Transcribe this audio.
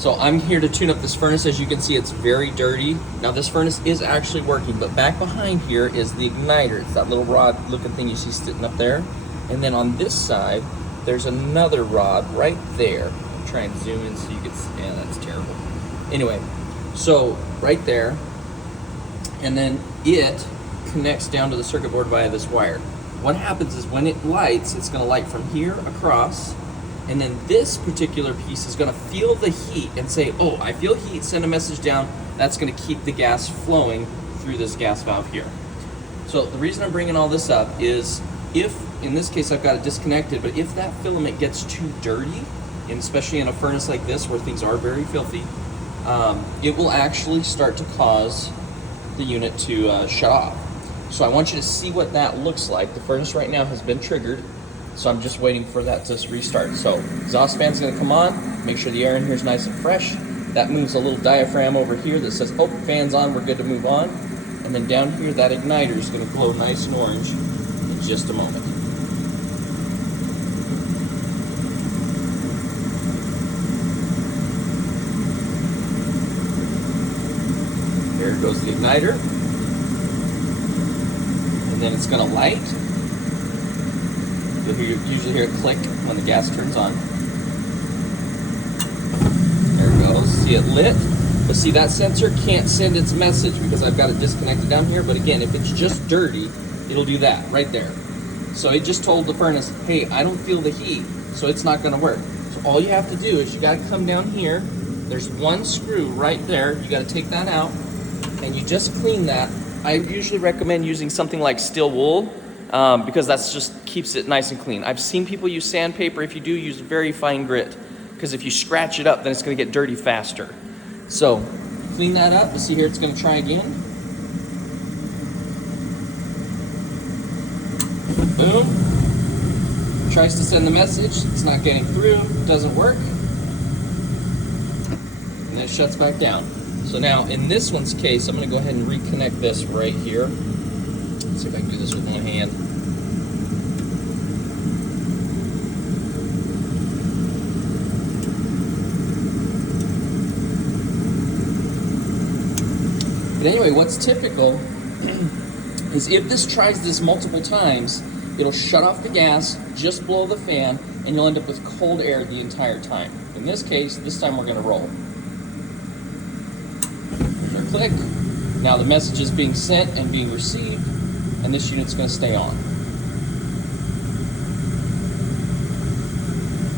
So I'm here to tune up this furnace. As you can see, it's very dirty. Now this furnace is actually working, but back behind here is the igniter. It's that little rod looking thing you see sitting up there. And then on this side, there's another rod right there. I'll try and zoom in so you can see. Yeah, that's terrible. Anyway, so right there, and then it connects down to the circuit board via this wire. What happens is when it lights, it's gonna light from here across, and then this particular piece is gonna feel the heat and say, oh, I feel heat, send a message down. That's gonna keep the gas flowing through this gas valve here. So the reason I'm bringing all this up is if, in this case, I've got it disconnected, but if that filament gets too dirty, and especially in a furnace like this where things are very filthy, it will actually start to cause the unit to shut off. So I want you to see what that looks like. The furnace right now has been triggered, so I'm just waiting for that to restart. So exhaust fan's gonna come on, make sure the air in here is nice and fresh. That moves a little diaphragm over here that says, oh, fan's on, we're good to move on. And then down here, that igniter is gonna glow nice and orange in just a moment. There goes the igniter. And then it's gonna light. You'll usually hear it click when the gas turns on. There it goes, see it lit. But see, that sensor can't send its message because I've got it disconnected down here. But again, if it's just dirty, it'll do that right there. So it just told the furnace, hey, I don't feel the heat, so it's not gonna work. So all you have to do is you gotta come down here. There's one screw right there. You gotta take that out and you just clean that. I usually recommend using something like steel wool because that's just keeps it nice and clean. I've seen people use sandpaper. If you do, use very fine grit, because if you scratch it up, then it's gonna get dirty faster. So clean that up. See here, it's gonna try again. Boom. Tries to send the message. It's not getting through, it doesn't work. And then it shuts back down. So now in this one's case, I'm gonna go ahead and reconnect this right here. Let's see if I can do this with one hand. But anyway, what's typical is if this tries this multiple times, it'll shut off the gas, just blow the fan, and you'll end up with cold air the entire time. In this case, this time we're gonna roll. Click. Now the message is being sent and being received, and this unit's going to stay on.